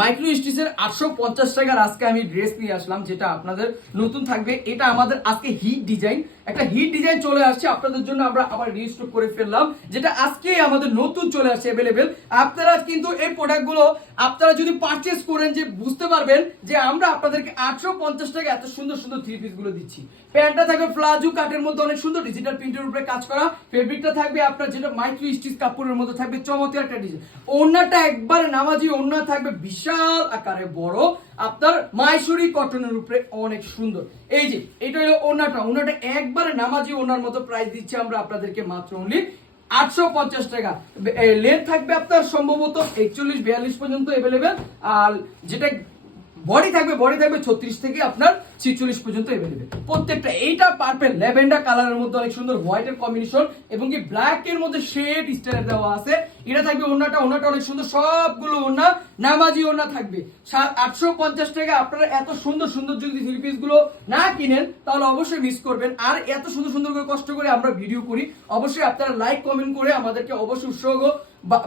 Micro স্টিচের 850 টাকার আজকে আমি ড্রেস নিয়ে আসলাম, যেটা আপনাদের নতুন থাকবে। এটা আমাদের আজকে হিট ডিজাইন, একটা হিট ডিজাইন চলে আসছে আপনাদের জন্য। আমরা আবার রিস্টক করে ফেললাম, যেটা আজকে আমাদের নতুন চলে আসছে অ্যাভেলেবেল। আপনারা কিন্তু এই প্রোডাক্টগুলো আপনারা যদি পারচেজ করেন, যে বুঝতে পারবেন যে আমরা আপনাদেরকে 850 টাকা এত সুন্দর সুন্দর থ্রি পিস গুলো দিচ্ছি। প্যান্টটা থাকবে প্লাজো কাটের মধ্যে, অনেক সুন্দর ডিজিটাল প্রিন্টের উপরে কাজ করা। ফেব্রিকটা থাকবে আপনার যেটা মাইক্রো স্টিচ কাপড়ের মধ্যে থাকবে, চমৎকার একটা ডিজাইন। ওড়নাটা একবারে নামাজি ওড়না থাকবে, বিশাল আকারে বড়, আপনার মাইসুরি কটনের উপরে, অনেক সুন্দর। এই যে এটা হলো ওড়নাটা একবারে নামাজি ওড়নার মতো প্রাইস দিচ্ছি আমরা আপনাদেরকে মাত্র অনলি 850 টাকা। লেন্থ থাকবে আপনার সম্ভবত 41-42 পর্যন্ত অ্যাভেলেবেল। আর যেটা বডি থাকবে 36 থেকে আপনার 46 পর্যন্ত अवेलेबल। প্রত্যেকটা এইটা পার্পল ল্যাভেন্ডার কালারের মধ্যে অনেক সুন্দর হোয়াইট এর কম্বিনেশন, এবং কি ব্ল্যাক এর মধ্যে শেড স্টাইল দেওয়া আছে। এটা থাকবে ওন্নাটা অনেক সুন্দর, সবগুলো ওন্না নামাজি ওন্না থাকবে। 850 টাকা। আপনারা এত সুন্দর সুন্দর যদি থ্রি পিস গুলো না কিনেন তাহলে অবশ্যই মিস করবেন। আর এত সুন্দর সুন্দর করে কষ্ট করে আমরা ভিডিও করি, অবশ্যই আপনারা লাইক কমেন্ট করে আমাদেরকে অবশ্যই উৎসাহ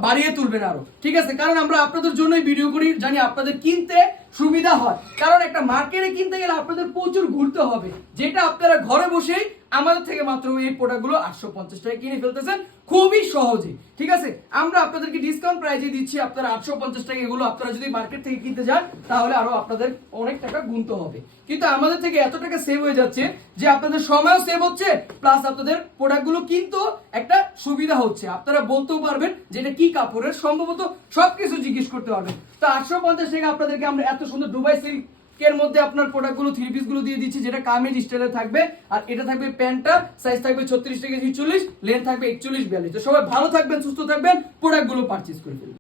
বাড়িয়ে তুলবেন আরো, ঠিক আছে? কারণ আমরা আপনাদের জন্যই ভিডিও করি, জানি আপনাদের কিনতে সুবিধা হয়। কারণ একটা মার্কেটে কিনতে গেলে আপনাদের প্রচুর ঘুরতে হবে, যেটা আপনারা ঘরে বসেই আমাদের থেকে মাত্র এই প্রোডাক্টগুলো 850 টাকা কিনে ফেলতেছেন খুবই সহজে, ঠিক আছে? আমরা আপনাদেরকে ডিসকাউন্ট প্রাইসে দিচ্ছি। আপনারা 850 টাকা, এগুলো আপনারা যদি মার্কেট থেকে কিনতে যান তাহলে আরো আপনাদের অনেক টাকা গুনতে হবে। কিন্তু আমাদের থেকে এত টাকা সেভ হয়ে যাচ্ছে যে আপনাদের সময়ও সেভ হচ্ছে, প্লাস আপনাদের প্রোডাক্টগুলো কিন্তু একটা সুবিধা হচ্ছে। আপনারা বলতেও পারবেন যে এটা কি কাপড়ের, সম্ভবত সবকিছু জিজ্ঞেস করতে পারবেন। তো 850 টাকা আপনাদেরকে আমরা এত সুন্দর দুবাই সিল্ক এর মধ্যে আপনার প্রোডাক্টগুলো থ্রি পিস গুলো দিয়ে দিচ্ছি, যেটা কামিজ স্টাইলে থাকবে। আর এটা থাকবে প্যান্টটা, সাইজ থাকবে 36 থেকে 46, লেন্থ থাকবে 41-42। তো সবাই ভালো থাকবেন, সুস্থ থাকবেন, প্রোডাক্টগুলো পারচেজ করে ফেলবেন।